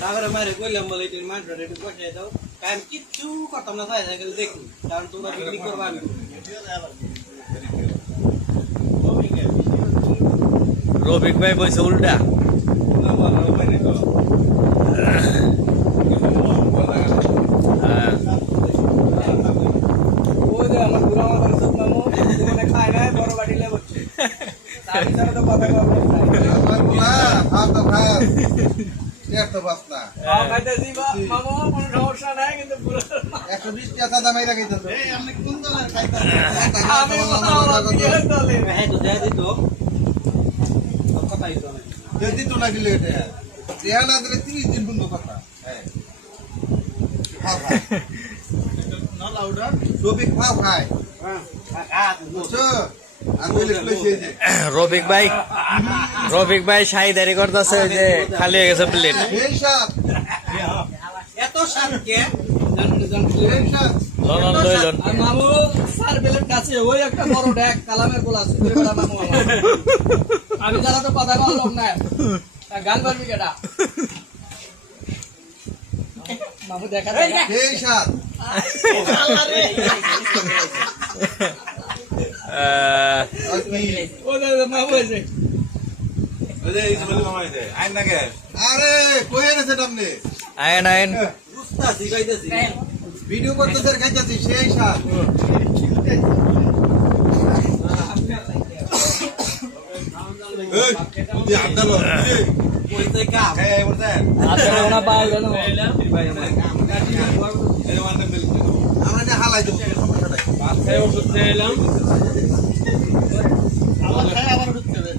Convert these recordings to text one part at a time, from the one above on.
তারপরে মারে কইলাম বলে এটির মাঠটা একটু বসাই দাও কারণ কিচ্ছু কথা না চাই সাইকেল দেখি কারণ তোমরা বিক্রি করবা আমি রফিক ভাই বলছে উল্টা ওই যে আমার বুড়া মাথার সুতমামো জীবনে খায় নাই বড় বাটিলে বসছে তার ভিতরে তো কথা বলবো খাইতেছি মামো কোনো সমস্যা নাই কিন্তু পুরো 120 টাকা দাম আইরা খাইতেছো এই আপনি কোন দলের খাইতেছেন আমি দলের হ্যাঁ তো দেয়া দিত কথাই তো যদি তো লাগিলে এটা দেয়া না দিলে 30 দিন বন্ধ কথা হ্যাঁ না লাউডার রফিক ভাই হ্যাঁ কাকা বুঝছো আমি লিখলইছি যে রফিক ভাই শাহিদারি করতেছে যে খালি হয়ে গেছে প্লেট এই সাত এত শানকে এই সাত লন লইলন মামু স্যার বেলের কাছে ওই একটা বড় ড্যাক কালামের গোলা আছে বেটা মামু আমার আমি যারা তো কথা বল লোক না গান করবি কেডা মামু দেখা এই সাত ও মামু আছে আরে কই এনেছে আপনি আয়েন আয়েন বুঝতা শিখাইতেছি ভিডিও করতেছে খাইতেছি সেই সাত কইতে কাম আসলে ওনা পাই জানো আমরা এটা হালাই দেবো সমস্যা নাই আমার খাই আবার ঢুকতে হবে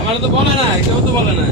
আমার তো বলে না কেউ তো বলে না